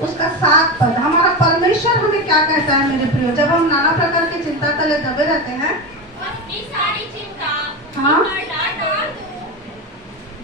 उसका 7 पद। हमारा परमेश्वर हमें क्या कहता है मेरे प्रियो, जब हम नाना प्रकार की चिंता तले दबे रहते हैं, अपनी सारी चिंता हाँ, डाल दो,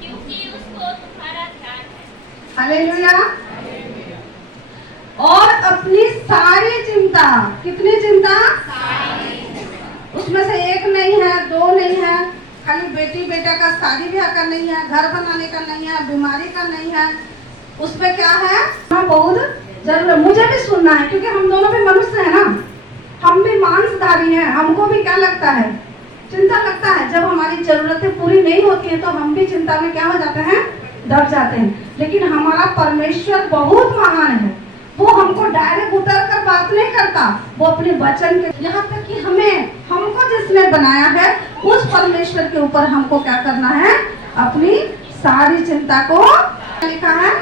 क्योंकि उसको तुम्हारा ध्यान है। हालेलुया। और अपनी सारी चिंता, कितनी चिंता? उसमें से एक नहीं है, दो नहीं है, खाली बेटी बेटा का शादी ब्याह का नहीं है, घर बनाने का नहीं है, बीमारी का नहीं है, उसमें क्या है? हाँ, बहुत जरूर मुझे भी सुनना है, क्योंकि हम दोनों भी मनुष्य हैं ना, हम भी मांसधारी हैं, हमको भी क्या लगता है? चिंता लगता है। जब हमारी जरूरतें पूरी नहीं होती है तो हम भी चिंता में क्या हो जाते हैं? दब जाते हैं। लेकिन हमारा परमेश्वर बहुत महान है, वो हमको डायरेक्ट उतर कर बात नहीं करता, वो अपने वचन के, यहाँ तक कि हमको जिसने बनाया है उस परमेश्वर के ऊपर हमको क्या करना है? अपनी सारी चिंता को, लिखा है,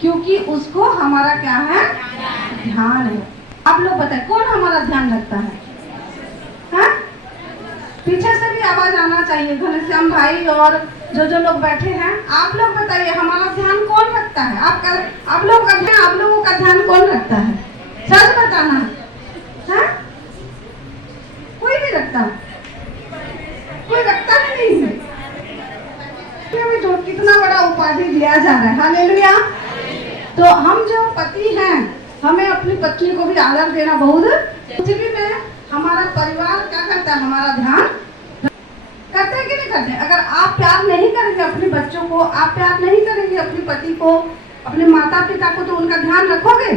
क्योंकि उसको हमारा क्या है? ध्यान है। आप लोग बताए कौन हमारा ध्यान रखता है? हाँ? पीछे से भी आवाज आना चाहिए, घनश्याम भाई और जो लोग बैठे हैं, आप लोग बताइए हमारा ध्यान कौन रखता है? आप लोगों का ध्यान कौन रखता है? सच बताना है? कोई नहीं रखता, कोई रखता ही नहीं है। तो कितना बड़ा उपाधि दिया जा रहा है, हालेलुया। तो हम जो पति हैं, हमें अपनी पत्नी को भी आदर देना बहुत। पृथ्वी में हमारा परिवार क्या करता है? हमारा ध्यान करते हैं कि नहीं करते? अगर आप प्यार नहीं करेंगे अपने बच्चों को, आप प्यार नहीं करेंगे अपने पति को, अपने माता पिता को, तो उनका ध्यान रखोगे?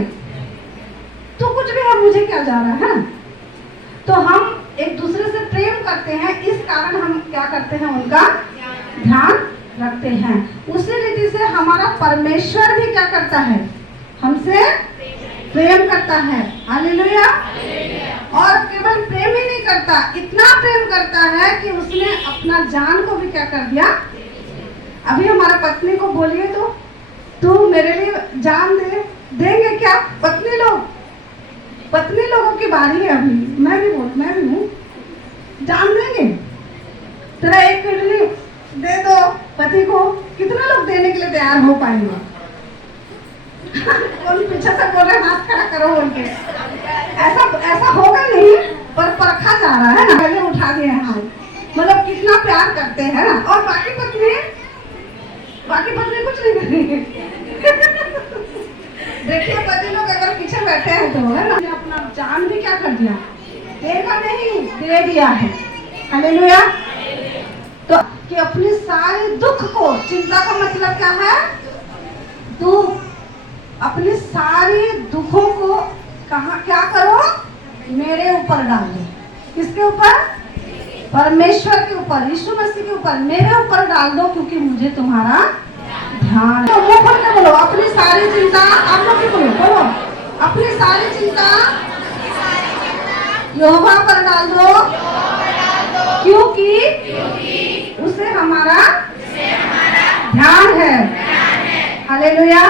तो कुछ भी है, मुझे क्या जा रहा है? तो हम एक दूसरे से प्रेम करते हैं, इस कारण हम क्या करते हैं? उनका ध्यान रखते हैं। उसी रीति से हमारा परमेश्वर भी क्या करता है? हमसे प्रेम करता है, हालेलुया। और केवल प्रेम ही नहीं करता, इतना प्रेम करता है कि उसने अपना जान को भी क्या कर दिया? अभी हमारा पत्नी को बोलिए तो तू मेरे लिए जान देंगे क्या? पत्नी लोगों की बारी है अभी, मैं भी हूँ, जान देंगे? तेरा एक किडनी दे दो पति को, कितना लोग देने के लिए तैयार हो पाएंगे? कौन पीछे से बोल रहे हाथ खड़ा करो बोल के? ऐसा होगा नहीं, पर परखा जा रहा है ना, पहले उठा दिए हैं हाथ, मतलब कितना प्यार करते हैं ना। और बाकी पत्नी कुछ नहीं करेंगे। देखिए पति लोग अगर पीछे बैठे हैं तो है ना, अपना जान भी क्या कर दिया? देगा नहीं, दे दिया है, हालेलुया। तो कि अपने सारे दुख को, चिंता का मतलब क्या है? दुख। अपने सारे दुखों को कहाँ क्या करो? मेरे ऊपर डाल दो। किसके ऊपर? परमेश्वर के ऊपर, यीशु मसीह के ऊपर, मेरे ऊपर डाल दो, क्योंकि मुझे तुम्हारा ध्यान है। तो मुंह खोल के बोलो, अपनी सारी चिंता, आप लोग भी बोलो, अपनी सारी चिंता यहोवा पर डाल दो, क्योंकि उसे हमारा ध्यान है, हालेलुया।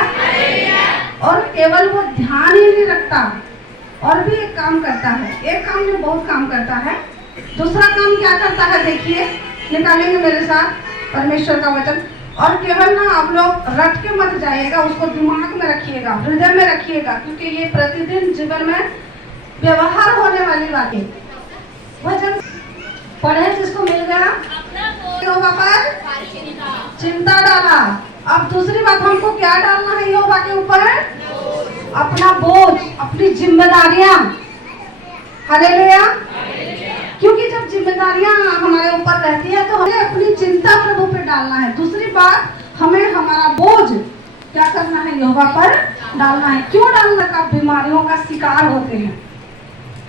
और केवल वो ध्यान ही नहीं रखता, और भी एक काम करता है। एक काम में बहुत काम करता है, दूसरा काम क्या करता है? देखिए, निकालेंगे मेरे साथ परमेश्वर का वचन। और केवल ना आप लोग रट के मत जाइएगा, उसको दिमाग में रखिएगा, हृदय में रखिएगा, क्योंकि ये प्रतिदिन जीवन में व्यवहार होने वाली बातें। वचन पढ़े जिसको मिल गया, यहोवा पर चिंता डाला। अब दूसरी बात, हमको क्या डालना है यहोवा के ऊपर? अपना बोझ, अपनी जिम्मेदारियां, हालेलुया। क्योंकि जब जिम्मेदारियां हमारे ऊपर रहती है तो हमें अपनी चिंता प्रभु पे डालना है। दूसरी बात, हमें हमारा बोझ क्या करना है? यहोवा पर डालना है। क्यों डालना? का बीमारियों का शिकार होते हैं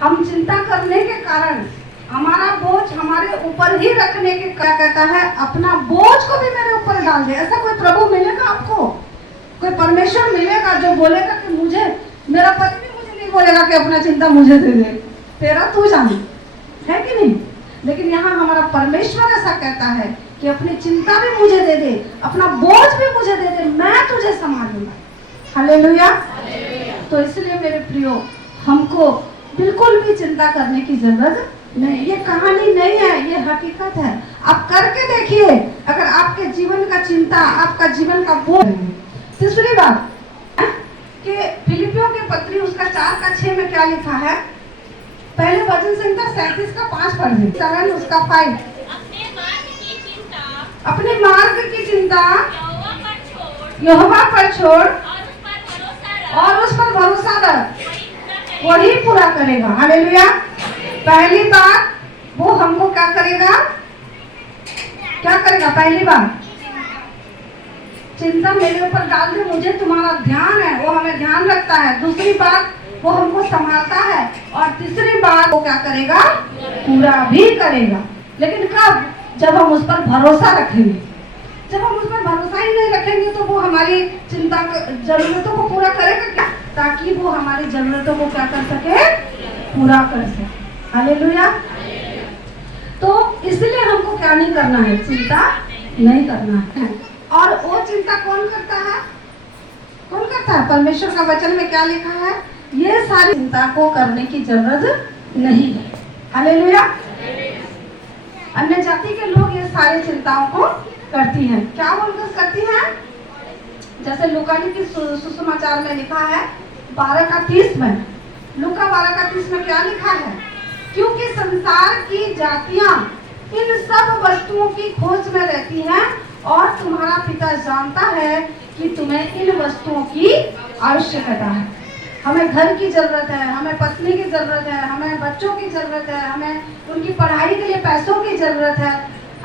हम, चिंता करने के कारण। हमारा बोझ हमारे ऊपर ही रखने के, क्या कहता है? अपना बोझ को भी मेरे ऊपर डाल दे। ऐसा कोई प्रभु मिलेगा आपको? कोई परमेश्वर मिलेगा जो बोलेगा कि मुझे, मेरा पति भी मुझे नहीं बोलेगा कि अपना चिंता मुझे दे दे, तेरा तू जाने, है कि नहीं? लेकिन यहाँ हमारा परमेश्वर ऐसा कहता है कि अपनी चिंता भी मुझे दे दे, अपना बोझ भी मुझे दे दे, मैं तुझे संभालूंगा, हालेलुया। तो इसलिए मेरे प्रियो, हमको बिल्कुल भी चिंता करने की जरूरत नहीं। ये कहानी नहीं है, ये हकीकत है। आप करके देखिए, अगर आपके जीवन का चिंता, आपका जीवन का बोझ, तीसरी बात कि फिलिपियों के पत्री उसका 4:6 में क्या लिखा है? पहले वचन संहिता 37 का 5 पढ़ दे। 7 उसका 5। अपने मार्ग की चिंता यहोवा पर छोड़ और उस पर भरोसा रख, वही पूरा करेगा। हालेलुया। पहली बात वो हमको क्या करेगा? क्या करेगा? पहली बात चिंता मेरे ऊपर डाल दे, मुझे तुम्हारा ध्यान है, वो हमें ध्यान रखता है। दूसरी बात वो हमको संभालता है। और तीसरी बात वो क्या करेगा? पूरा भी करेगा। लेकिन कब? जब हम उस पर भरोसा रखेंगे। जब हम उस पर भरोसा ही नहीं रखेंगे तो वो हमारी चिंता जरूरतों को पूरा करेगा क्या? ताकि वो हमारी जरूरतों को क्या कर सके? पूरा कर सके। हालेलुया। तो इसलिए हमको क्या नहीं करना है? चिंता नहीं करना है। और वो चिंता कौन करता है? कौन करता है? परमेश्वर का वचन में क्या लिखा है? ये सारी चिंता को करने की जरूरत नहीं है। हालेलुया। अन्य जाति के लोग ये सारी चिंताओं को करती हैं। क्या बोलकर करती हैं? जैसे लूका की सुसमाचार में लिखा है 12:30 में। लूका 12:30 में क्या लिखा है? क्योंकि संसार की जातियां इन सब वस्तुओं की खोज में रहती हैं और तुम्हारा पिता जानता है कि तुम्हें इन वस्तुओं की आवश्यकता है। हमें घर की जरूरत है, हमें पत्नी की जरूरत है, हमें बच्चों की जरूरत है, हमें उनकी पढ़ाई के लिए पैसों की जरूरत है,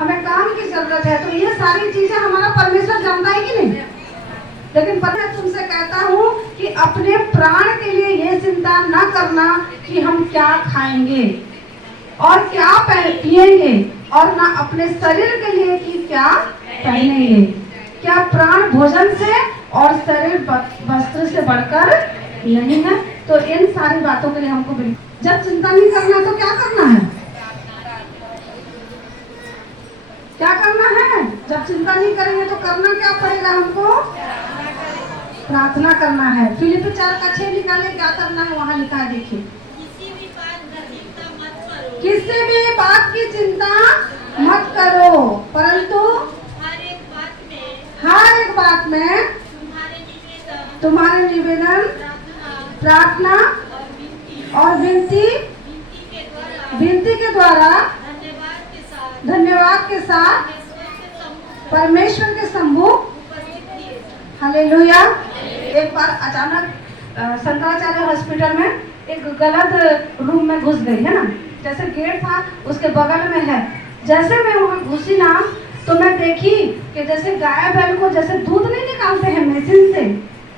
हमें काम की जरूरत है। तो ये सारी चीजें हमारा परमेश्वर जानता है कि नहीं? लेकिन मैं तुमसे कहता हूँ कि अपने प्राण के लिए ये चिंता न करना कि हम क्या खाएंगे और क्या पिएंगे, और ना अपने शरीर के लिए कि क्या पहनेंगे। क्या प्राण भोजन से और शरीर वस्त्र से बढ़कर नहीं है? तो इन सारी बातों के लिए हमको जब चिंता नहीं करना तो क्या करना है? क्या करना है? जब चिंता नहीं करेंगे तो करना क्या पड़ेगा हमको? प्रार्थना करना है। फिलिपी 4:6 निकाले, क्या करना है? वहाँ लिखा है, देखिए। किसी भी बात की चिंता मत करो, परंतु हर एक बात में तुम्हारे निवेदन, प्रार्थना और विनती के द्वारा धन्यवाद के साथ परमेश्वर के सम्मुख। हालेलुया। एक बार अचानक शंकराचार्य हॉस्पिटल में एक गलत रूम में घुस गई, है ना। जैसे गेट था उसके बगल में है। जैसे मैं वहाँ घुसी ना तो मैं देखी कि जैसे गाय बैल को जैसे दूध नहीं निकालते हैं मशीन से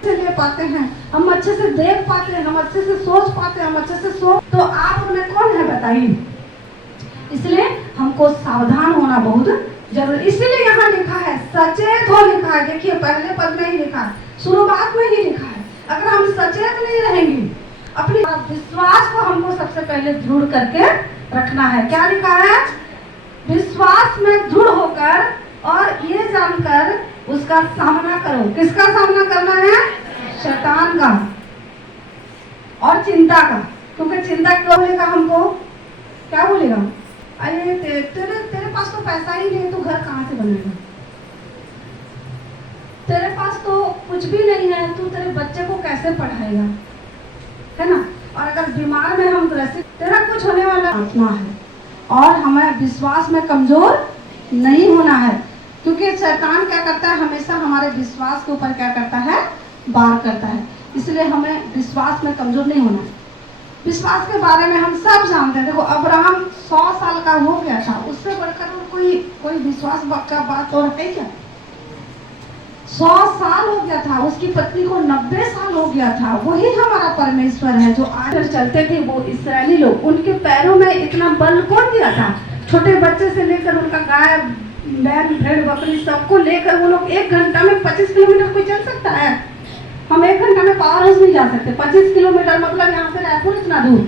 ले पाते हैं, हम अच्छे से देख पाते हैं, हम अच्छे से सोच पाते हैं, हम अच्छे से तो आप में कौन है बताइए? इसलिए हमको सावधान होना बहुत जरूरी। इसलिए यहाँ लिखा है सचेत हो, लिखा है। देखिए पहले पद में ही लिखा है, शुरुआत में ही लिखा है। अगर हम सचेत नहीं रहेंगे, अपने विश्वास को हमको सबसे पहले दृढ़ करके रखना है। क्या लिखा है? विश्वास में दृढ़ होकर और ये जानकर उसका सामना करो। किसका सामना करना है? शैतान का और चिंता का। क्योंकि चिंता क्यों बोलेगा हमको? क्या बोलेगा? अरे तेरे पास तो पैसा ही नहीं, तो घर कहाँ से बनेगा? तेरे पास तो कुछ भी नहीं है, तू तेरे बच्चे को कैसे पढ़ाएगा, है ना। और अगर बीमार में हम ग्रसित, तेरा कुछ होने वाला आत्मा है। और हमें विश्वास में कमजोर नहीं होना है, क्योंकि शैतान क्या करता है? हमेशा हमारे विश्वास के ऊपर क्या करता है? वार करता है। इसलिए हमें विश्वास में कमजोर नहीं होना है। विश्वास के बारे में हम सब जानते हैं। देखो अब्राहम 100 साल का हो गया था, उससे बढ़कर कोई विश्वास का बात और है क्या? 100 साल हो गया था, उसकी पत्नी को 90 साल हो गया था। वही हमारा परमेश्वर है जो आज चलते थे वो इस्राएली लोग। उनके पैरों में इतना बल कौन दिया था? छोटे बच्चे से लेकर उनका गाय बैल भेड़ बकरी सबको लेकर वो लोग 1 घंटा में 25 किलोमीटर कोई चल सकता है? हम 1 घंटा में पावर हाउस नहीं जा सकते। 25 किलोमीटर मतलब यहाँ से रायपुर इतना दूर,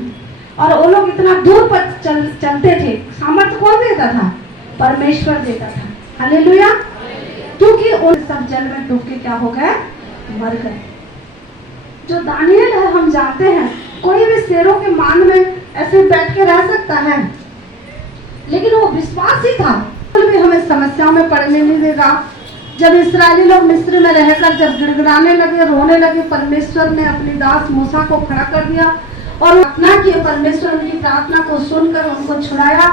और वो लोग इतना दूर पर चलते थे। सामर्थ्य कौन देता था? परमेश्वर देता था। हालेलुया। क्योंकि उन सब जल में डूब के क्या हो गए? मर गए। जो दानियल है हम जानते हैं, कोई भी शेरों के मान में ऐसे बैठ के रह सकता है, लेकिन वो विश्वास ही था। भी हमें समस्याओं में पड़ने नहीं देगा। जब इस्राएली लोग मिस्र में रहकर जब गिड़गिड़ाने लगे, रोने लगे, परमेश्वर ने अपनी दास मूसा को खड़ा कर दिया और प्रार्थना किए। परमेश्वर उनकी प्रार्थना को सुनकर उनको छुड़ाया,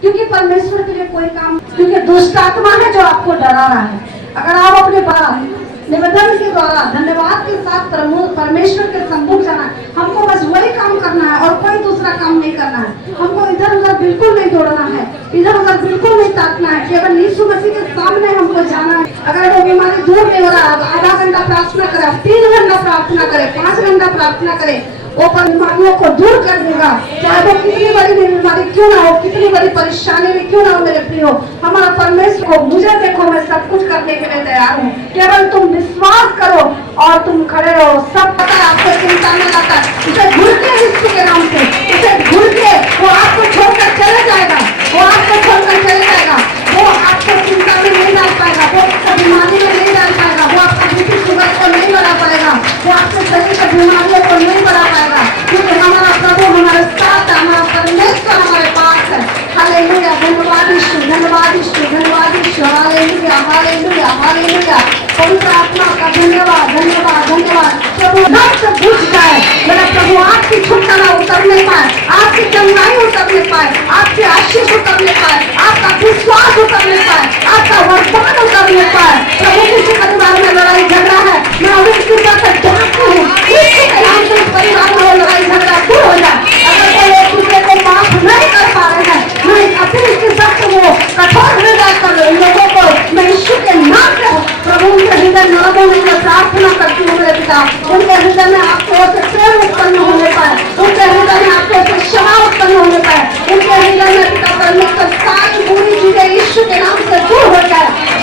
क्योंकि परमेश्वर के लिए कोई काम, क्योंकि दुष्ट आत्मा है जो आपको डरा रहा है। अगर आप अपने निवेदन के द्वारा धन्यवाद के साथ परमेश्वर के सम्मुख जाना, हमको बस वही काम करना है और कोई दूसरा काम नहीं करना है। हमको इधर उधर बिल्कुल नहीं दौड़ना है, इधर उधर बिल्कुल नहीं ताकना है, केवल यीशु मसीह के सामने हमको जाना है। अगर वो बीमारी दूर नहीं हो रहा, आधा घंटा प्रार्थना करे, 3 घंटा प्रार्थना करे, 5 घंटा प्रार्थना करे, वो बीमारियों को दूर कर देगा। चाहे वो कितनी बड़ी बीमारी क्यों ना हो, कितनी बड़ी परेशानी में क्यों ना हो मेरे प्रियो, हमारा परमेश्वर को मुझे देखो, मैं सब कुछ करने के लिए तैयार हूँ। केवल तुम विश्वास करो और तुम खड़े रहो। सब पता है आपको चिंता में लाता है, उसे भूल के यीशु के नाम से, उसे भूल के वो आपको छोड़कर चले जाएगा, वो आपको छोड़कर चले जाएगा, वो आपको चिंता में नहीं डाल पाएगा, वो आपको बीमारी में नहीं डाल पाएगा, वो आपको बीपी शुगर को नहीं बढ़ा पाएगा, वो आपके शरीर की बीमारियों को नहीं बढ़ा पाएगा, क्योंकि हमारा प्रभु हमारे साथ है, हमारा परमेश्वर हमारे पास है। हालेलुया, धन्यवाद यीशु, धन्यवाद यीशु, धन्यवाद यीशु, हालेलुया, हालेलुया, हालेलुया। पवित्र आत्मा का धन्यवाद, धन्यवाद, धन्यवाद। प्रभु नाम से बुझ जाए मेरा प्रभु, आपकी छुटकारा उतरने पाए, आपकी चंगाई उतरने पाए, आपके आशीष उतरने पाए, आपका विश्वास उतरने पाए, आपका वरदान उतरने पाए। प्रभु किसी परिवार में लड़ाई झगड़ा है, मैं अभी इसकी बात जानती हूँ, इसके नाम से परिवार में लड़ाई झगड़ा दूर हो जाए। अगर कोई एक दूसरे को माफ नहीं कर पा रहे हैं, नहीं अपने इसके साथ वो कठोर हृदय कर लोगों को मैं यीशु के नाम से प्रभु उनके हृदय नरम होने की प्रार्थना करती हूँ। मेरे पिता, उनके हृदय में आपको ओर से प्रेम उत्पन्न होने पाए, उनके हृदय में आपको ओर से क्षमा उत्पन्न होने पाए, उनके हृदय में पिता परमेश्वर सारी बुरी चीजें यीशु के नाम से दूर हो जाए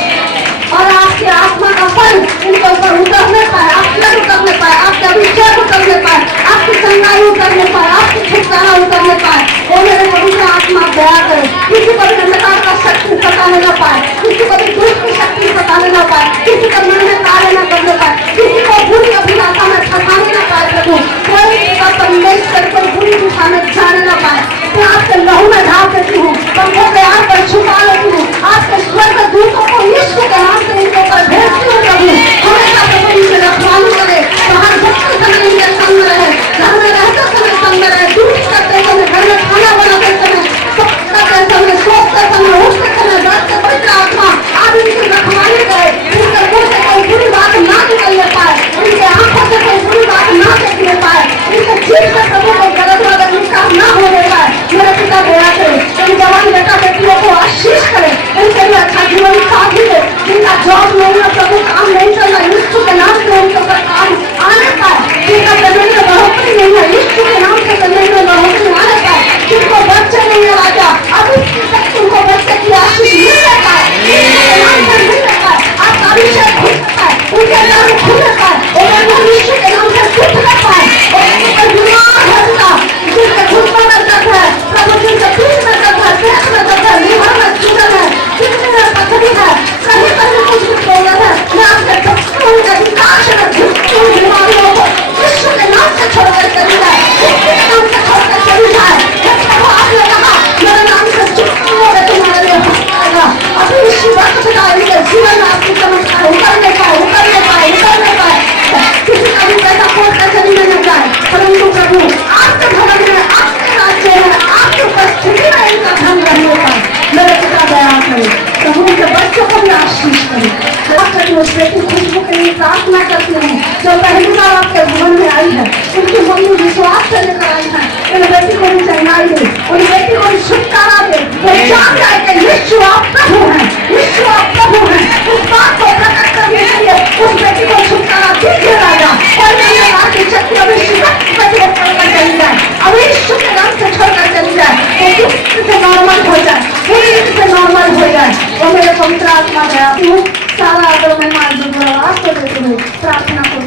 और आपके आत्मा का फल उनके ऊपर उतरने पाए, आपके उतरने पाए, आपके अभिषेक उतरने पाए, आपकी संगाई उतरने पाए, आपकी छुटकारा उतरने पाए। और मेरे पवित्र आत्मा दया करे, किसी को भी अंधकार का शक्ति सताने न पाए, किसी को भी दुष्ट की शक्ति सताने न पाए, किसी का मन में कार्य न करने पाए, किसी को बुरी अभिलाषा में फंसाने न पाए। प्रभु कोई परमेश्वर को बुरी दिशा में जाने न पाए। मैं आपके लहू में ढाल देती हूँ, पंखों के आग पर छुपा लेती हूँ, आपके स्वर्ग दूतों को यीशु के नाम से इनके ऊपर भेजती हूँ। प्रभु हमेशा प्रभु इनसे रखवाली करे, बाहर जाते समय इनके संग रहे, घर में रहते समय संग रहे, ड्यूटी करते समय, घर में खाना बनाते समय, करते समय, सोचते समय, उठते समय, बैठते, पवित्र आत्मा आप इनकी रखवाली करे। इनके मुंह से कोई बुरी बात ना निकलने पाए, इनके आंखों से कोई बुरी बात ना देखने पाए, इनके जीभ से प्रभु को गलत वाला निकाल ना होने पाए। मेरे पिता दया करे, इन जवान बेटा बेटियों को आशीष करे, इनके लिए अच्छा जीवन साथी दे, जिनका जॉब नहीं है प्रभु, काम नहीं चल रहा, यीशु के नाम से उनके ऊपर काम आने पाए, जिनका पेमेंट में बढ़ोतरी नहीं है, यीशु के नाम से पेमेंट में बढ़ोतरी आने पाए, जिनको बच्चे नहीं है राजा, अभी तक उनको बच्चे की आशीष मिलने पाए, यीशु के नाम से मिलने पाए, आपका अभिषेक खुलने पाए, उनके नाम खुलने पाए, और यीशु के नाम से टूटने पाए, और उनके बीमार होगा, जिनके घुटनों में दर्द है प्रभु, जिनके पीठ में दर्द है, पेट में दर्द है, लीवर में सूजन है, किडनी में पथरी है, कहीं पर भी कुछ भी प्रॉब्लम है, मैं आपके डॉक्टर हूँ, अधिकार से मैं झुकती हूँ बीमारियों को यीशु के नाम से छोड़कर चली जाए, यीशु के नाम से छोड़कर चली जाए। प्रभु आपने कहा मेरे नाम से झुकती हूँ, तुम्हारे लिए आएगा। अभी इसी वक्त पिता इनके जीवन में आपकी चमत्कार उतरने पाए, उतरने पाए, उतरने पाए। किसी का भी पैसा कोर्ट कचहरी में न जाए, परंतु प्रभु आपके भवन में, आपके राज्य में, आपकी उपस्थिति में इनका धन रहने पाए। मेरे पिता दया करे, प्रभु के बच्चों को भी आशीष करे। उस बेटी खुशबू के लिए प्रार्थना करती हूँ जो पहली बार आपके भवन में आई है, उनकी मम्मी विश्वास से लेकर आई है, उन बेटी को भी चंगाई दे, उन बेटी को भी छुटकारा दे, वो जान जाए कि यीशु आप प्रभु हैं, यीशु आप प्रभु हैं। उस बात को प्रकट करने के लिए उस बेटी को छुटकारा दीजिए राजा, और मैंने कहा कि शक्ति अभिषेक छोड़कर चली जाए, अब यीशु के नाम से छोड़कर चली जाए, वो से नॉर्मल हो जाए, पूरी से नॉर्मल हो जाए। और मेरे पवित्र आत्मा गया सारा अगर मैं मान दूंगा आपको देते हुए प्रार्थना को